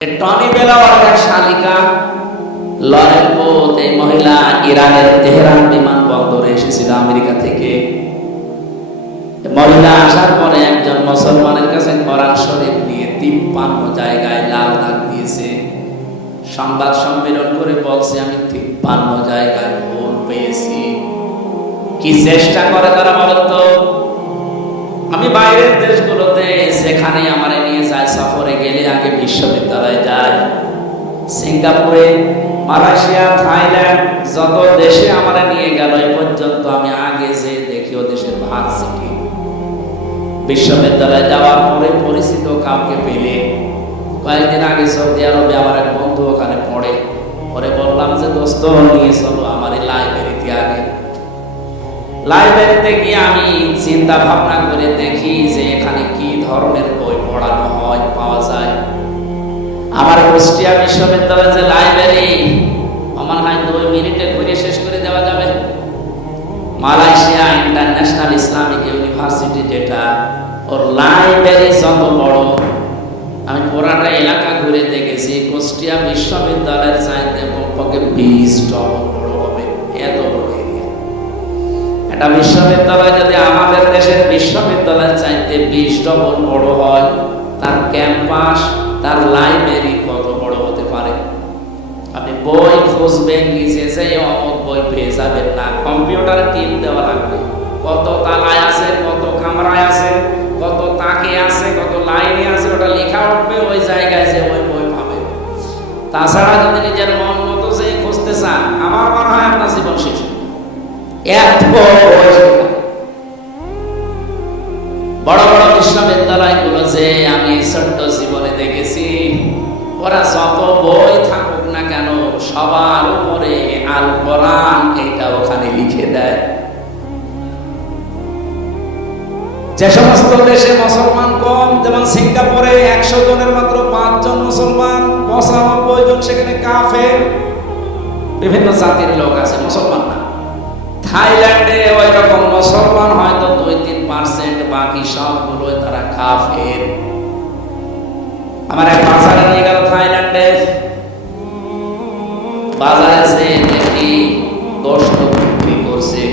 Tony বেলাওয়ার এক শালিকা Lauren both, এই মহিলা ইরানের তেহরান বিমানবন্দরে এসেছিল আমেরিকা থেকে। মহিলা আসার পরে একজন মুসলমানের কাছে কোরআন শরীফ নিয়ে 53 জায়গায় লাল দাগ দিয়েছে। সংবাদ সম্মেলন করে বলছে, আমি 53 জায়গায় ভুল পেয়েছি। কি চেষ্টা করে তারা বলতো? আমি বাইরের দেশগুলোতে যেখানে আমারে নিয়ে যায়, সফরে গেলে আগে বিশ্ববিদ্যালয়ে যায়। সিঙ্গাপুরে, মালয়েশিয়া, থাইল্যান্ড, যত দেশে আমারে নিয়ে গেল এ পর্যন্ত আমি আগে যে দেখি ও দেশের ভার্সিটি। বিশ্ববিদ্যালয়ে যাওয়ার পরে পরিচিত কাউকে পেলে, কয়েকদিন আগে সৌদি আরবে আমার এক বন্ধু ওখানে পড়ে, পরে বললাম যে দোস্ত নিয়ে চলো আমার এই লাইব্রেরিতে। আগে লাইব্রেরিতে গিয়ে আমি চিন্তা ভাবনা করে দেখি যে এখানে কি ধরনের বই পড়ানো হয়, পাওয়া যায়। আমার কুষ্টিয়া বিশ্ববিদ্যালয়ের যে লাইব্রেরি, আমার হয় 2 মিনিটে ঘুরে শেষ করে দেওয়া যাবে। মালয়েশিয়া ইন্টারন্যাশনাল ইসলামিক ইউনিভার্সিটি, যেটা ওর লাইব্রেরি যত বড়, আমি পুরাটা এলাকা ঘুরে দেখেছি। কুষ্টিয়া বিশ্ববিদ্যালয়ের চাইতে কমপক্ষে 20 ডবল বড় হবে, এত বড় এরিয়া। একটা বিশ্ববিদ্যালয় যদি আমাদের দেশের বিশ্ববিদ্যালয়ের চাইতে 20 ডবল বড় হয়, তার ক্যাম্পাস, তার লাইব্রেরি কত বড় হতে পারে? আপনি বই খুঁজবেন, নিজে যে অমুক বই পেয়ে যাবেন না, কম্পিউটারে টিপ দেওয়া লাগবে। কত তালায় আছে, কত কামরায় আছে, কত তাকে আছে, কত লাইনে আছে, ওটা লেখা উঠবে, ওই জায়গায় যে ওই বই পাবেন। তাছাড়া যদি নিজের মন মতো যে খুঁজতে চান, আমার মনে হয় আপনার জীবন শেষ। এত বড় বড় বিশ্ববিদ্যালয়গুলো যে আমি ছোট্ট জীবনে দেখেছি, ওরা যত বই থাকুক না কেন, সবার উপরে আল কোরআন এটা ওখানে লিখে দেয়। যে সমস্ত দেশে মুসলমান কম, যেমন সিঙ্গাপুরে 100 জনের মাত্র 5 জন মুসলমান, 95 জন সেখানে কাফের, বিভিন্ন জাতির লোক আছে, মুসলমান না। থাইল্যান্ডে ওই রকম মুসলমান হয়তো 2-3%, বাকি সবগুলো তারা কাফের। আমার এক বাজারে নিয়ে গেল থাইল্যান্ডে, বাজারে যে দেখি গোশত বিক্রি করছে,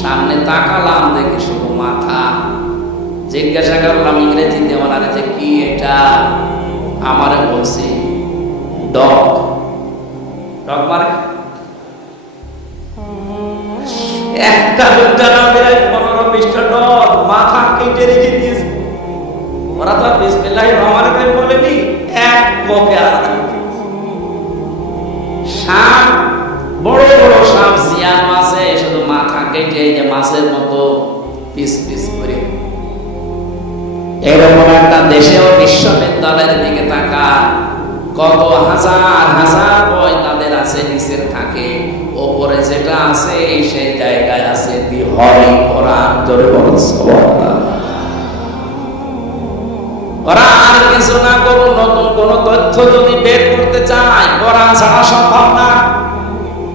সামনে তাকালাম দেখি শুধু মাথা। জিজ্ঞাসা করলাম ইংরেজিতে ওনারে যে কি এটা, আমারে বলছি ডগ। ডগ মানে একটা দুটা না বেরাই 15-20টা ডগ মাথা কেটে রেখে দিয়েছে। ওরা তো বিসমিল্লাহির রহমানির রহিম বলেনি, এক কোপে আলাদা। সাপ, বড় বড় সাপ, জিয়ান মাছে শুধু মাথা কেটে এই যে মাছের মতো পিস পিস করে। এরকম একটা দেশেও বিশ্ববিদ্যালয়ের দিকে তাকা, কত হাজার হাজার বই তাদের আছে, নিচের থাকে, ওপরে যেটা আছে সেই জায়গায় আছে দি হরি কোরআন। জোরে বলুন সুবহানাল্লাহ। ওরা আর কিছু না করুন, নতুন কোন তথ্য যদি বের করতে চায়, কোরআন ছাড়া সম্ভব না।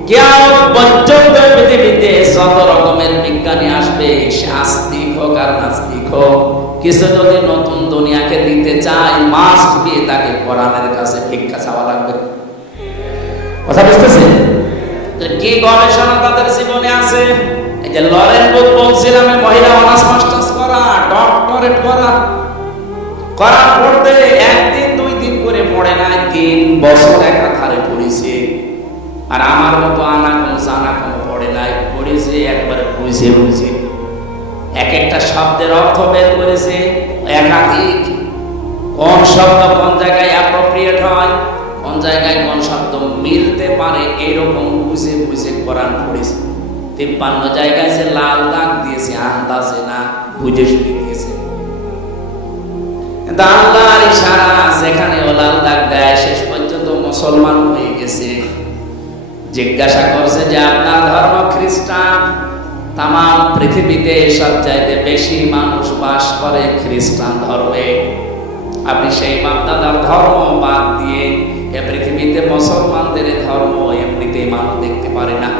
কিয়ামত পর্যন্ত পৃথিবীতে যত রকমের বিজ্ঞানী আসবে, সে আস্তিক হোক আর নাস্তিক হোক, কিছু যদি নতুন দুনিয়াকে দিতে চায়, মাস্ট দিয়ে তাকে কোরআনের কাছে ভিক্ষা চাওয়া লাগবে। কথা বুঝতেছেন? কি গবেষণা তাদের জীবনে আছে। এই যে লরেন বোথ বলছিলাম, মহিলা অনার্স মাস্টার্স করা, ডক্টরেট করা, কোরআন পড়তে 1 দিন 2 দিন করে পড়ে না, 3 বছর একাধারে পড়েছে। আর আমার মতো আনা কম জানা কম পড়ে নাই, পড়েছে একবারে বুঝে বুঝে, এক একটা শব্দের অর্থ বের করেছে, একাধিক। কোন শব্দ কোন জায়গায় অ্যাপ্রোপ্রিয়েট হয়, কোন জায়গায় কোন শব্দ মিলতে পারে, এইরকম বুঝে বুঝে কোরআন পড়েছে। 53 জায়গায় সে লাল দাগ দিয়েছে, আন্দাজে না, বুঝে শুনে দিয়েছে। কিন্তু আল্লাহর ইশারা, যেখানে ও লাল দাগ দেয়, শেষ পর্যন্ত মুসলমান হয়ে গেছে। জিজ্ঞাসা করছে যে আপনার ধর্ম খ্রিস্টান, তাম পৃথিবীতে সবচাইতে বেশি মানুষ বাস করে খ্রিস্টান ধর্মে, আপনি সেই বাপদাদার ধর্ম বাদ দিয়ে এ পৃথিবীতে মুসলমানদের ধর্ম এমনিতেই মানুষ দেখতে পারে না।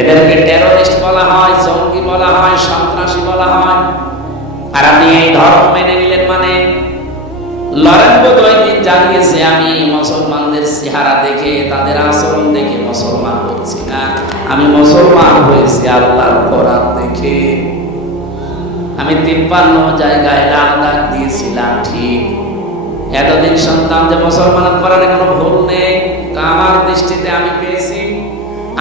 এদেরকে টেররিস্ট বলা হয়, জঙ্গি বলা হয়, সন্ত্রাসী বলা হয়। আর আপনি এই ধর্ম মেনে নিলেন মানে লরেন বোথ জানিয়েছে আমি মুসলমানদের চেহারা দেখে তাদের আচরণ দেখে মুসলমান হচ্ছি না, আমি মুসলমান হয়েছি আল্লাহর কোরআন দেখে। আমি 53 জায়গায় লাল দাগ দিয়েছিলাম ঠিক, এতদিন শুনতাম যে মুসলমানের কোরআনে কোনো ভুল নেই, তা আমার দৃষ্টিতে আমি পেয়েছি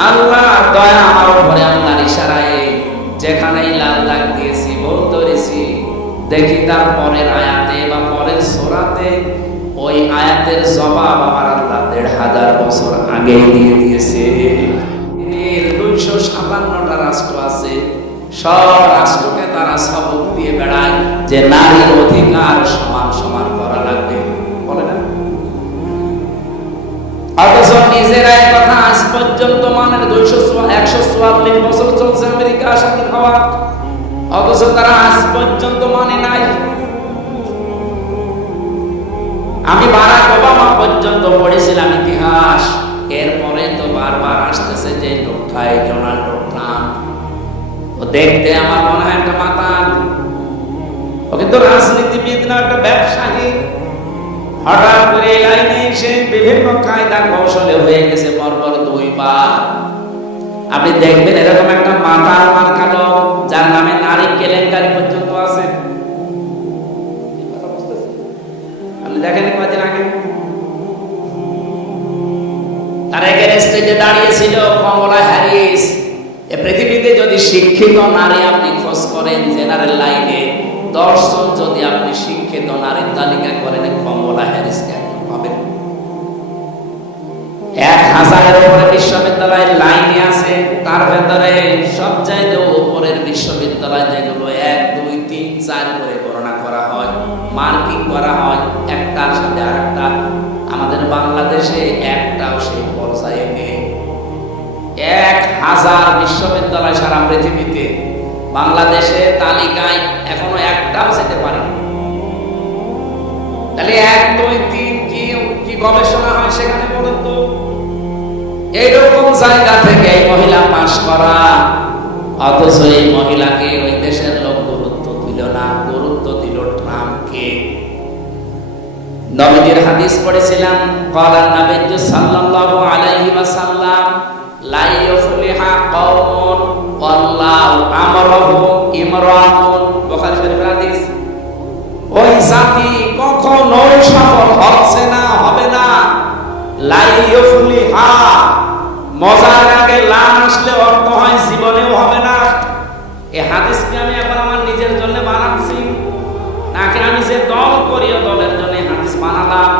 আল্লাহ দয়া আমার উপরে, আল্লাহর ইশারায় যেখানেই লাল দাগ দিয়েছি ভুল ধরেছি, দেখি তার পরের আয়াতে বা পরের সূরাতে ওই আয়াতের জবাব আমার আল্লাহ 1500 বছর আগে দিয়ে দিয়েছে। 257টা রাষ্ট্র আছে, সব রাষ্ট্রকে তারা সবক দিয়ে বেড়ায় যে নারীর অধিকার সমান সমান করা লাগবে, বলে না? অথচ নিজেরাই কথা আজ পর্যন্ত মানের 144 বছর চলছে আমেরিকা স্বাধীন হওয়া, অথচ তারা আজ পর্যন্ত মানে নাই। আমি বারাক ওবামা পর্যন্ত পড়েছিলাম ইতিহাস, এরপরে তো বারবার আসতেছে যে লোকটা ডোনাল্ড ট্রাম্প, ও দেখতে আমার মনে হয় একটা মাতাল, ও কিন্তু রাজনীতিবিদ না, একটা ব্যবসায়ী। হঠাৎ করে লাইনে এসে বিভিন্ন কায়দা কৌশলে হয়ে গেছে পরপর 2 বার। আপনি দেখবেন এরকম একটা মাতাল মার্কা লোক যার নামে নারী কেলেঙ্কারি পর্যন্ত আছে। আপনি দেখেন কয়েকদিন আগে তার এগেনস্টে দাঁড়িয়েছিল কমলা হ্যারিস। এ পৃথিবীতে যদি শিক্ষিত নারী আপনি খোঁজ করেন জেনারেল লাইনে 10 জন যদি আপনি শিক্ষিত নারীর তালিকা করেন কমলা হ্যারিসকে একজন পাবেন। 1000-এর উপরে বিশ্ববিদ্যালয়ের লাইনে আছে, তার ভেতরে সবচাইতে উপরের বিশ্ববিদ্যালয় যেগুলো 1, 2, 3, 4 করে গণনা করা হয়, মার্কিং করা হয় একটার সাথে আরেকটা। আমাদের বাংলাদেশে একটাও সেই পর্যায়ে নেই। 1000 বিশ্ববিদ্যালয় সারা পৃথিবীতে, বাংলাদেশে তালিকায় এখনো একটাও যেতে পারে। তাহলে 1, 2, 3 কি গবেষণা হয় সেখানে বলুন তো? এইরকম জায়গা থেকে এই মহিলা পাশ করা, অথচ এই মহিলাকে ওই দেশের লোক গুরুত্ব দিল না, গুরুত্ব দিল ট্রাম্পকে। নবীজির হাদিস পড়েছিলাম, ক্বালা নবী সাল্লাল্লাহু আলাইহি ওয়াসাল্লাম লা ইউফলিহা কওমুন আল্লাহু আমরাহুম ইমরাতুন, বুখারী শরীফের হাদিস। ওই জাতি কখনোই সফল হচ্ছে না, হবে না। লা ইউফলিহা, মজার আগে লাম আসলে অর্থ হয় জীবনেও হবে না। এই হাদিসকে আমি এখন আমার নিজের জন্য বানাচ্ছি, নাকি আমি যে দল করি দলের জন্য হাদিস বানালাম?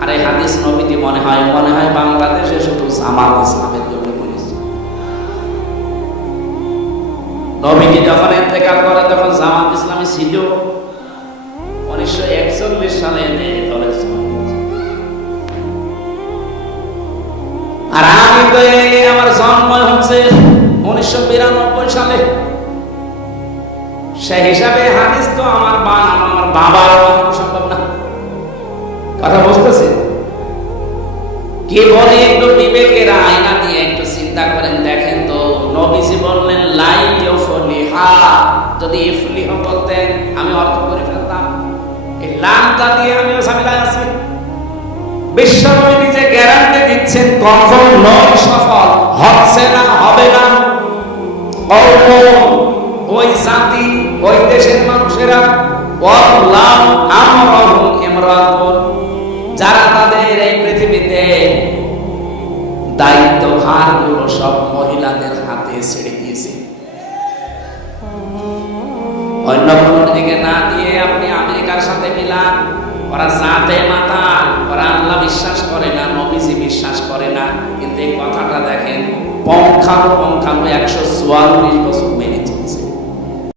আর এই হাদিস নবীজি মনে হয় বাংলাদেশে শুধু জামাত ইসলামের জন্য বলেছে। নবীজি যখন ইন্তেকাল করে তখন জামাত ইসলামী ছিল 1941 সালে যে দলের। আর আমি তো আমার জন্ম হচ্ছে 1992 সালে, সেই হিসাবে হাদিস তো আমার বানানো, আমার বাবার বানানো সম্ভব না। কথা বুঝতেছে? কি বলে একটু বিবেকের আয়না দিয়ে একটু চিন্তা করেন, দেখেন তো। নবীজি বললেন লা ইউফলিহা, যদি ইফলিহ বলতেন আমি অর্থ করে ফেলতাম। এই লামটা দিয়ে আমিও ঝামেলায় আছি। বিশ্বনবী নিজে গ্যারান্টি দিচ্ছেন কখনো সফল হচ্ছে না, হবে না। ওই জাতি, ওই দেশের মানুষেরা আল্লাহু আমরাহুম ইমরাতুন, যারা তাদের এই পৃথিবীতে দায়িত্বভারগুলো সব মহিলাদের হাতে ছেড়ে দিয়েছে। অন্য কোন দিকে না দিয়ে আপনি আমেরিকার সাথে মিলান, ওরা জাতে মাতাল, ওরা আল্লাহ বিশ্বাস করে না, নবীজি বিশ্বাস করে না। কিন্তু এই কথাটা দেখেন, পঙ্খানু 144 বছর